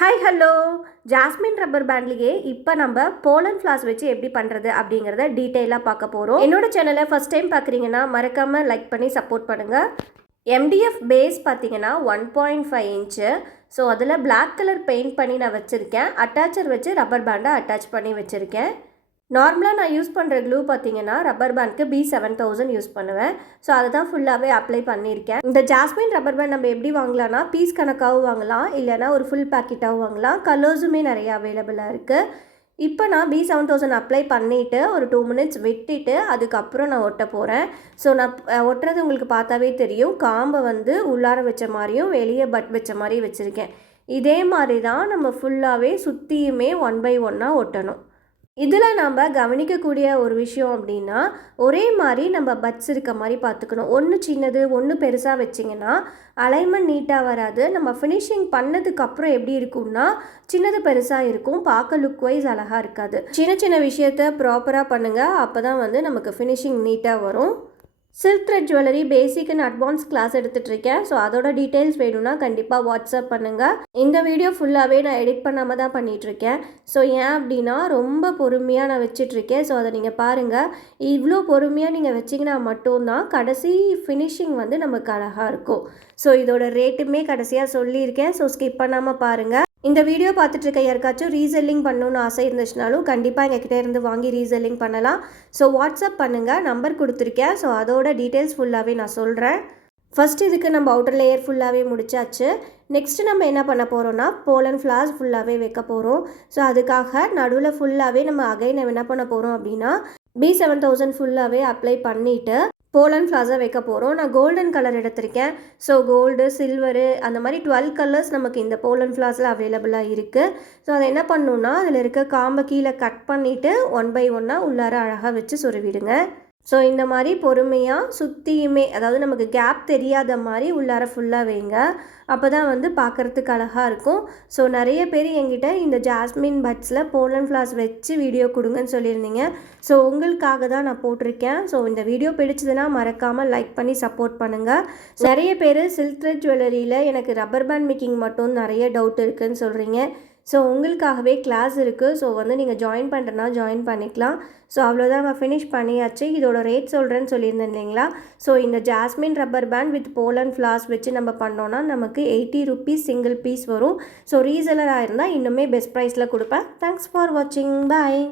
Hi hello jasmine rubber பேண்ட்லேயே இப்போ நம்ம pollen floss வச்சு எப்படி பண்ணுறது அப்படிங்கிறத டீட்டெயிலாக பார்க்க போகிறோம். என்னோட சேனலை ஃபஸ்ட் டைம் பார்க்குறீங்கன்னா மறக்காமல் லைக் பண்ணி சப்போர்ட் பண்ணுங்கள். எம்டிஎஃப் பேஸ் பார்த்தீங்கன்னா 1.5 இன்ச்சு. ஸோ அதில் பிளாக் கலர் பெயிண்ட் பண்ணி நான் வச்சுருக்கேன். அட்டாச்சர் வச்சு ரப்பர் பேண்டை அட்டாச் பண்ணி வச்சுருக்கேன். நார்மலாக நான் யூஸ் பண்ணுற க்ளூ பார்த்தீங்கன்னா ரப்பர் பேண்ட்க்கு B7000 யூஸ் பண்ணுவேன். ஸோ அதை தான் ஃபுல்லாகவே அப்ளை பண்ணியிருக்கேன். இந்த ஜாஸ்மின் ரப்பர் பேண்ட் நம்ம எப்படி வாங்கலாம்னா பீஸ் கணக்காகவும் வாங்கலாம், இல்லைனா ஒரு ஃபுல் பேக்கெட்டாகவும் வாங்கலாம். கலர்ஸுமே நிறைய அவைலபிளாக இருக்குது. இப்போ நான் B7000 அப்ளை பண்ணிவிட்டு ஒரு 2 மினிட்ஸ் விட்டுட்டு அதுக்கப்புறம் நான் ஒட்ட போகிறேன். ஸோ நான் ஒட்டுறது உங்களுக்கு பார்த்தாவே தெரியும். காம்பை வந்து உள்ளார வச்ச மாதிரியும் வெளியே பட் வச்ச மாதிரியும் வச்சுருக்கேன். இதே மாதிரி தான் நம்ம ஃபுல்லாகவே சுற்றியுமே 1 by 1 ஒட்டணும். இதில் நம்ம கவனிக்கக்கூடிய ஒரு விஷயம் அப்படின்னா ஒரே மாதிரி நம்ம பட்ஸ் இருக்க மாதிரி பார்த்துக்கணும். ஒன்று சின்னது ஒன்று பெருசாக வச்சிங்கன்னா அலைன்மெண்ட் நீட்டாக வராது. நம்ம ஃபினிஷிங் பண்ணதுக்கப்புறம் எப்படி இருக்கும்னா சின்னது பெருசாக இருக்கும், பார்க்க லுக் வைஸ் அழகாக இருக்காது. சின்ன சின்ன விஷயத்த ப்ராப்பராக பண்ணுங்கள், அப்போ தான் வந்து நமக்கு ஃபினிஷிங் நீட்டாக வரும். Silk thread jewellery basic and advance class எடுத்துகிட்ருக்கேன். ஸோ அதோட டீட்டெயில்ஸ் வேணும்னா கண்டிப்பாக வாட்ஸ்அப் பண்ணுங்கள். இந்த வீடியோ ஃபுல்லாகவே நான் எடிட் பண்ணாமல் தான் பண்ணிகிட்ருக்கேன். ஸோ ஏன் அப்படின்னா ரொம்ப பொறுமையாக நான் வச்சிட்ருக்கேன். ஸோ அதை நீங்கள் பாருங்கள். இவ்வளோ பொறுமையாக நீங்கள் வச்சிங்கன்னா மட்டும்தான் கடைசி ஃபினிஷிங் வந்து நமக்கு அழகாக இருக்கும். ஸோ இதோட ரேட்டுமே கடைசியாக சொல்லியிருக்கேன். ஸோ ஸ்கிப் பண்ணாமல் பாருங்கள். இந்த வீடியோ பார்த்துட்ருக்க யாருக்காச்சும் ரீசெல்லிங் பண்ணணுன்னு ஆசை இருந்துச்சுனாலும் கண்டிப்பாக எங்ககிட்ட இருந்து வாங்கி ரீசெல்லிங் பண்ணலாம். ஸோ வாட்ஸ்அப் பண்ணுங்கள், நம்பர் கொடுத்துருக்கேன். ஸோ அதோட டீட்டெயில்ஸ் ஃபுல்லாகவே நான் சொல்கிறேன். ஃபஸ்ட் இதுக்கு நம்ம அவுட்டர் லேயர் ஃபுல்லாகவே முடிச்சாச்சு. நெக்ஸ்ட்டு நம்ம என்ன பண்ண போகிறோன்னா போலன் ஃப்ளாஸ் ஃபுல்லாகவே வைக்க போகிறோம். ஸோ அதுக்காக நடுவில் ஃபுல்லாகவே நம்ம அகைன் என்ன பண்ண போகிறோம் அப்படின்னா B7000 ஃபுல்லாகவே அப்ளை பண்ணிவிட்டு போலன் ஃப்ளாஸை வைக்க போகிறோம். நான் கோல்டன் கலர் எடுத்திருக்கேன். ஸோ கோல்டு, சில்வரு அந்த மாதிரி 12 கலர்ஸ் நமக்கு இந்த போலன் ஃப்ளாஸில் அவைலபிளாக இருக்குது. ஸோ அதை என்ன பண்ணணுன்னா அதில் இருக்க காம்பை கீழே கட் பண்ணிவிட்டு 1 by 1 உள்ளார அழகாக வச்சு சொருவிடுங்க. ஸோ இந்த மாதிரி பொறுமையாக சுற்றியுமே, அதாவது நமக்கு கேப் தெரியாத மாதிரி உள்ளார ஃபுல்லாக வைங்க. அப்போ தான் வந்து பார்க்குறதுக்கு அழகாக இருக்கும். ஸோ நிறைய பேர் என்கிட்ட இந்த ஜாஸ்மின் பட்ஸில் போலன் ஃப்ளாஸ் வச்சு வீடியோ கொடுங்கன்னு சொல்லியிருந்தீங்க. ஸோ உங்களுக்காக தான் நான் போட்டிருக்கேன். ஸோ இந்த வீடியோ பிடிச்சதுன்னா மறக்காமல் லைக் பண்ணி சப்போர்ட் பண்ணுங்கள். நிறைய பேர் சில்க் த்ரெட் ஜுவல்லரியில் எனக்கு ரப்பர் பேண்ட் மேக்கிங் மட்டும் நிறைய டவுட் இருக்குதுன்னு சொல்கிறீங்க. ஸோ உங்களுக்காகவே கிளாஸ் இருக்குது. ஸோ வந்து நீங்கள் ஜாயின் பண்ணுறனா ஜாயின் பண்ணிக்கலாம். ஸோ அவ்வளோதான், நான் ஃபினிஷ் பண்ணியாச்சு. இதோட ரேட் சொல்கிறேன்னு சொல்லியிருந்தேன் இல்லைங்களா. ஸோ இந்த jasmine rubber band with pollen floss வச்சு நம்ம பண்ணோன்னா நமக்கு 80 rupees சிங்கிள் பீஸ் வரும். ஸோ ரீசெலராக இருந்தால் இன்னுமே பெஸ்ட் ப்ரைஸில் கொடுப்பேன். தேங்க்ஸ் ஃபார் வாட்சிங். பாய்.